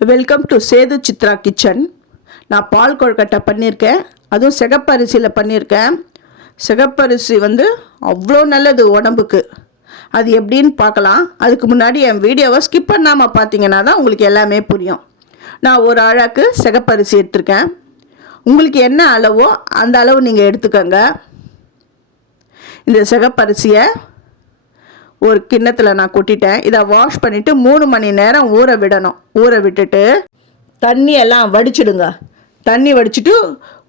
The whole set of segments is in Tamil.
Welcome to Sethu Chitra kitchen நான் பால் கொழுக்கட்டை பண்ணியிருக்கேன் அதுவும் சிகப்பரிசியில் பண்ணியிருக்கேன் சிகப்பரிசி வந்து அவ்வளோ நல்லது உடம்புக்கு. அது எப்படின்னு பார்க்கலாம். அதுக்கு முன்னாடி என் வீடியோவை ஸ்கிப் பண்ணாமல் பார்த்தீங்கன்னா தான் உங்களுக்கு எல்லாமே புரியும். நான் ஒரு அழகு சிகப்பரிசி எடுத்திருக்கேன். உங்களுக்கு என்ன அளவோ அந்த அளவு நீங்கள் எடுத்துக்கோங்க. இந்த சிகப்பரிசியை ஒரு கிண்ணத்தில் நான் கொட்டிட்டேன். இதை வாஷ் பண்ணிவிட்டு மூணு மணி நேரம் ஊற விடணும். ஊற விட்டுட்டு தண்ணியெல்லாம் வடிச்சிடுங்க. தண்ணி வடிச்சிட்டு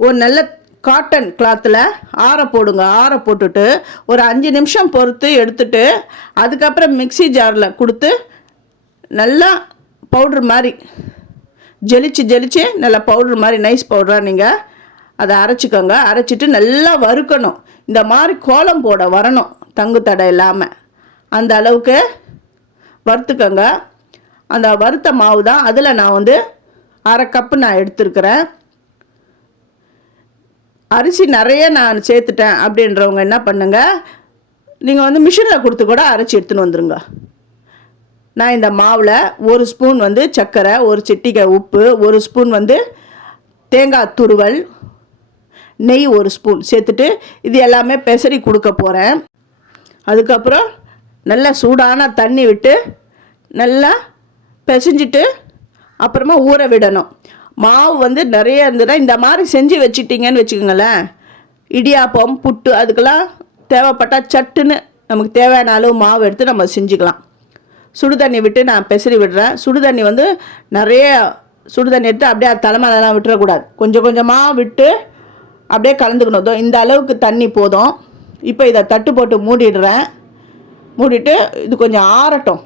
ஒரு நல்ல காட்டன் கிளாத்தில் ஆற போடுங்க. ஆற போட்டுட்டு ஒரு அஞ்சு நிமிஷம் பொறுத்து எடுத்துட்டு அதுக்கப்புறம் மிக்ஸி ஜாரில் கொடுத்து நல்லா பவுட்ரு மாதிரி ஜெலிச்சு ஜெலிச்சு நல்லா பவுட்ரு மாதிரி நைஸ் பவுடராக நீங்கள் அதை அரைச்சிக்கோங்க. அரைச்சிட்டு நல்லா வறுக்கணும். இந்த மாதிரி கோலம் போட வரணும். தங்கு தடை இல்லாமல் அந்த அளவுக்கு வறுத்துக்கோங்க. அந்த வறுத்த மாவு தான் அதில் நான் வந்து அரை கப்பு நான் எடுத்துருக்கிறேன். அரிசி நிறைய நான் சேர்த்துட்டேன் அப்படின்றவங்க என்ன பண்ணுங்க? நீங்கள் வந்து மிஷினில் கொடுத்து கூட அரைச்சி எடுத்துன்னு வந்துடுங்க நான் இந்த மாவில் ஒரு ஸ்பூன் வந்து சர்க்கரை ஒரு சிட்டிகை உப்பு ஒரு ஸ்பூன் வந்து தேங்காய் துருவல் நெய் ஒரு ஸ்பூன் சேர்த்துட்டு இது எல்லாமே பெசரி கொடுக்க போகிறேன் அதுக்கப்புறம் நல்லா சூடான தண்ணி விட்டு நல்லா பிசைஞ்சிட்டு அப்புறமா ஊற விடணும். மாவு வந்து நிறைய இருந்ததுன்னா இந்த மாதிரி செஞ்சு வச்சுட்டிங்கன்னு வச்சுக்கோங்களேன். இடியாப்பம் புட்டு அதுக்கெல்லாம் தேவைப்பட்டால் சட்டுன்னு நமக்கு தேவையான அளவு மாவு எடுத்து நம்ம செஞ்சுக்கலாம். சுடுதண்ணி விட்டு நான் பெசரி விடுறேன். சுடுதண்ணி வந்து நிறைய சுடு தண்ணி எடுத்து அப்படியே அது தலைமையிலலாம் விட்டுறக்கூடாது. கொஞ்சம் கொஞ்சமாக விட்டு அப்படியே கலந்துக்கணும். இந்த அளவுக்கு தண்ணி போதும். இப்போ இதை தட்டு போட்டு மூடிடுறேன். மூடிட்டு இது கொஞ்சம் ஆறட்டும்.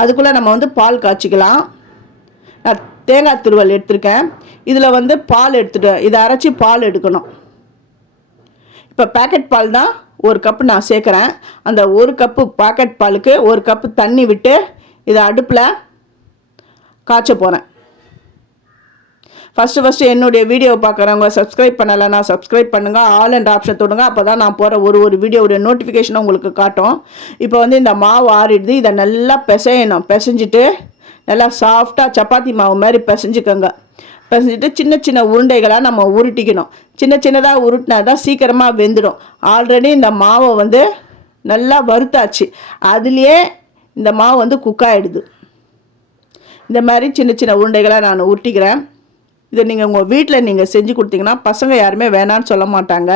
அதுக்குள்ளே நம்ம வந்து பால் காய்ச்சிக்கலாம். நான் தேங்காய் துருவல் எடுத்திருக்கேன். இதில் வந்து பால் எடுத்துட்டு இதை அரைச்சி பால் எடுக்கணும். இப்போ பேக்கெட் பால் தான் ஒரு கப்பு நான் சேர்க்குறேன். அந்த ஒரு கப்பு பாக்கெட் பாலுக்கு ஒரு கப்பு தண்ணி விட்டு இதை அடுப்பில் காய்ச்ச போகிறேன் ஃபஸ்ட்டு ஃபஸ்ட்டு என்னுடைய வீடியோ பார்க்குறவங்க சப்ஸ்கிரைப் பண்ணலைன்னா சப்ஸ்கிரைப் பண்ணுங்கள் ஆல் அண்ட் ஆப்ஷன் தொடுங்க. அப்போ தான் நான் போகிற ஒரு ஒரு வீடியோவுடைய நோட்டிஃபிகேஷனும் உங்களுக்கு காட்டும். இப்போ வந்து இந்த மாவு ஆறிடுது. இதை நல்லா பிசையணும். பிசைஞ்சிட்டு நல்லா சாஃப்டாக சப்பாத்தி மாவு மாதிரி பிசைஞ்சுக்கோங்க. பிசைஞ்சிட்டு சின்ன சின்ன உருண்டைகளாக நம்ம உருட்டிக்கணும். சின்ன சின்னதாக உருட்டினா தான் சீக்கிரமாக வெந்துடும். ஆல்ரெடி இந்த மாவை வந்து நல்லா வறுத்தாச்சு. அதுலேயே இந்த மாவு வந்து குக் ஆகிடுது இந்த மாதிரி சின்ன சின்ன உருண்டைகளாக நான் உருட்டிக்கிறேன். இதை நீங்கள் உங்கள் வீட்டில் நீங்கள் செஞ்சு கொடுத்தீங்கன்னா பசங்க யாருமே வேணான்னு சொல்ல மாட்டாங்க.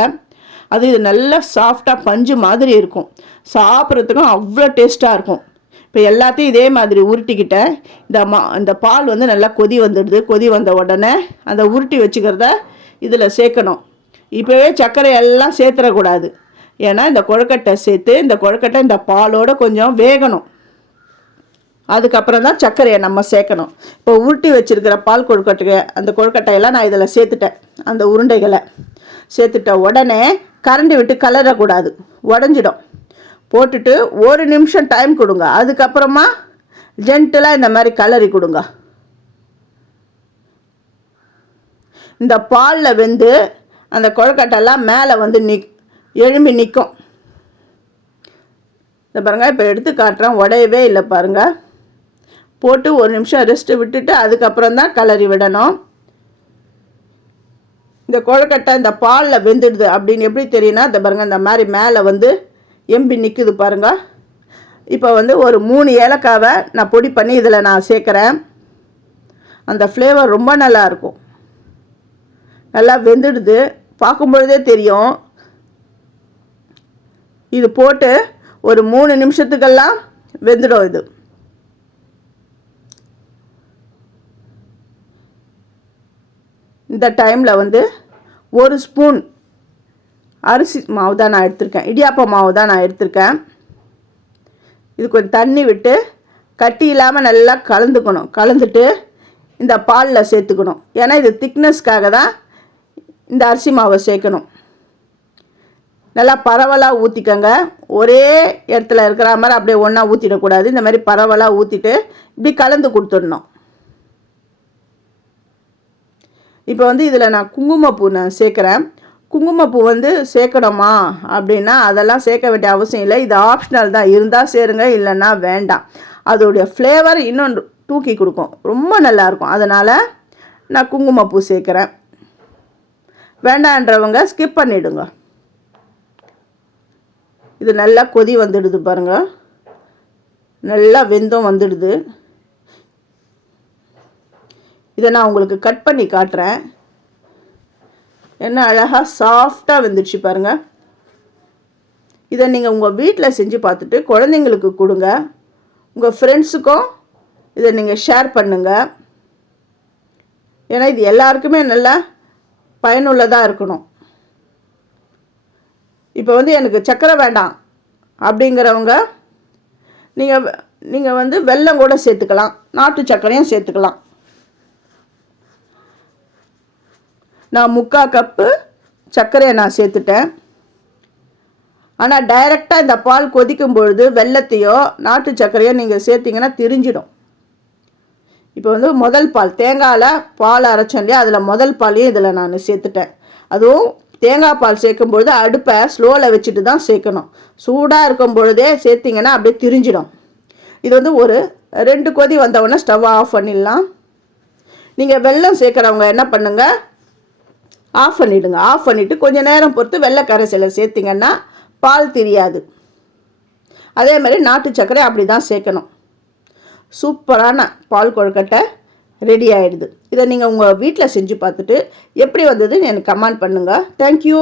அது இது நல்லா சாஃப்டாக பஞ்சு மாதிரி இருக்கும். சாப்பிட்றதுக்கும் அவ்வளோ டேஸ்ட்டாக இருக்கும். இப்போ எல்லாத்தையும் இதே மாதிரி உருட்டிக்கிட்டேன். இந்த மா இந்த பால் வந்து நல்லா கொதி வந்துடுது. கொதி வந்த உடனே அந்த உருட்டி வச்சுக்கிறத இதில் சேர்க்கணும். இப்போவே சர்க்கரை எல்லாம் சேர்த்துடக்கூடாது ஏன்னா இந்த கொழுக்கட்டை சேர்த்து இந்த கொழுக்கட்டை இந்த பாலோட கொஞ்சம் வேகணும். அதுக்கப்புறம் தான் சர்க்கரையை நம்ம சேர்க்கணும். இப்போ உருட்டி வச்சுருக்கிற பால் கொழுக்கட்டை அந்த கொழுக்கட்டையெல்லாம் நான் இதில் சேர்த்துட்டேன். அந்த உருண்டைகளை சேர்த்துட்ட உடனே கரண்டி விட்டு கலரக்கூடாது. உடஞ்சிடும். போட்டுட்டு ஒரு நிமிஷம் டைம் கொடுங்க. அதுக்கப்புறமா ஜென்டலாக இந்த மாதிரி கலரி கொடுங்க. இந்த பாலில் வெந்து அந்த கொழுக்கட்டெல்லாம் மேலே வந்து நிக் எழும்பி நிற்கும். இந்த பாருங்கள் இப்போ எடுத்து காட்டுறேன். உடையவே இல்லை பாருங்கள் போட்டு ஒரு நிமிஷம் ரெஸ்ட்டு விட்டுட்டு அதுக்கப்புறம் தான் கலரி விடணும். இந்த கொழுக்கட்டை இந்த பாலில் வெந்துடுது அப்படின்னு எப்படி தெரியும்னா இந்த பாருங்கள் இந்த மாதிரி மேலே வந்து எம்பி நிற்குது பாருங்கள் இப்போ வந்து ஒரு மூணு ஏலக்காவை நான் பொடி பண்ணி இதில் நான் சேர்க்குறேன். அந்த ஃப்ளேவர் ரொம்ப நல்லா இருக்கும். நல்லா வெந்துடுது. பார்க்கும்பொழுதே தெரியும். இது போட்டு ஒரு மூணு நிமிஷத்துக்கெல்லாம் வெந்துடும் இது. இந்த டைமில் வந்து ஒரு ஸ்பூன் அரிசி மாவு தான் நான் எடுத்திருக்கேன். இடியாப்ப மாவு தான் நான் எடுத்திருக்கேன். இது கொஞ்சம் தண்ணி விட்டு கட்டி இல்லாமல் நல்லா கலந்துக்கணும். கலந்துட்டு இந்த பாலில் சேர்த்துக்கணும். ஏன்னா இது திக்னஸ்க்காக தான் இந்த அரிசி மாவை சேர்க்கணும். நல்லா பரவலாக ஊற்றிக்கங்க ஒரே இடத்துல இருக்கிற மாதிரி அப்படியே ஒன்றா ஊற்றிடக்கூடாது இந்த மாதிரி பரவலாக ஊற்றிட்டு இப்படி கலந்து கொடுத்துடணும். இப்போ வந்து இதில் நான் குங்குமப்பூ நான் சேர்க்குறேன். குங்குமப்பூ வந்து சேர்க்கணுமா? அப்படின்னா அதெல்லாம் சேர்க்க வேண்டிய அவசியம் இல்லை. இது ஆப்ஷனல் தான். இருந்தால் சேருங்க இல்லைன்னா வேண்டாம். அதோடைய ஃப்ளேவர் இன்னும் தூக்கி கொடுக்கும். ரொம்ப நல்லாயிருக்கும் அதனால் நான் குங்குமப்பூ சேர்க்குறேன். வேண்டான்றவங்க ஸ்கிப் பண்ணிவிடுங்க இது நல்லா கொதி வந்துடுது பாருங்கள் நல்லா வெந்தம் வந்துடுது. இதை நான் உங்களுக்கு கட் பண்ணி காட்டுறேன். என்ன அழகாக சாஃப்டாக வெந்துடுச்சு பாருங்கள் இதை நீங்கள் உங்கள் வீட்டில் செஞ்சு பார்த்துட்டு குழந்தைங்களுக்கு கொடுங்க. உங்கள் ஃப்ரெண்ட்ஸுக்கும் இதை நீங்கள் ஷேர் பண்ணுங்கள் ஏன்னா இது எல்லாருக்குமே நல்லா பயனுள்ளதாக இருக்கணும். இப்போ வந்து எனக்கு சர்க்கரை வேண்டாம் அப்படிங்கிறவங்க நீங்கள் நீங்கள் வந்து வெல்லம் கூட சேர்த்துக்கலாம். நாட்டு சர்க்கரையும் சேர்த்துக்கலாம். நான் முக்கால் கப்பு சர்க்கரையை நான் சேர்த்துட்டேன். ஆனால் டைரெக்டாக இந்த பால் கொதிக்கும் பொழுது வெள்ளத்தையோ நாட்டு சர்க்கரையோ நீங்கள் சேர்த்திங்கன்னா திரிஞ்சிடும். இப்போ வந்து முதல் பால் தேங்காயில் பால் அரைச்சோம் இல்லையா? அதில் முதல் பாலையும் இதில் நான் சேர்த்துட்டேன். அதுவும் தேங்காய் பால் சேர்க்கும் பொழுது அடுப்பை ஸ்லோவில் வச்சுட்டு தான் சேர்க்கணும். சூடாக இருக்கும் பொழுதே சேர்த்திங்கன்னா அப்படியே திரிஞ்சிடும். இது வந்து ஒரு ரெண்டு கொதி வந்தவுடனே ஸ்டவ் ஆஃப் பண்ணிடலாம். நீங்கள் வெல்லம் சேர்க்குறவங்க என்ன பண்ணுங்கள் ஆஃப் பண்ணிவிடுங்க ஆஃப் பண்ணிவிட்டு கொஞ்சம் நேரம் பொறுத்து வெள்ளை கரைசலை சேர்த்திங்கன்னா பால் தெரியாது. அதே மாதிரி நாட்டு சர்க்கரை அப்படி தான் சேர்க்கணும். சூப்பரான பால் கொழுக்கட்டை ரெடி ஆகிடுது இதை நீங்கள் உங்கள் வீட்டில் செஞ்சு பார்த்துட்டு எப்படி வந்ததுன்னு எனக்கு கமெண்ட் பண்ணுங்கள் தேங்க்யூ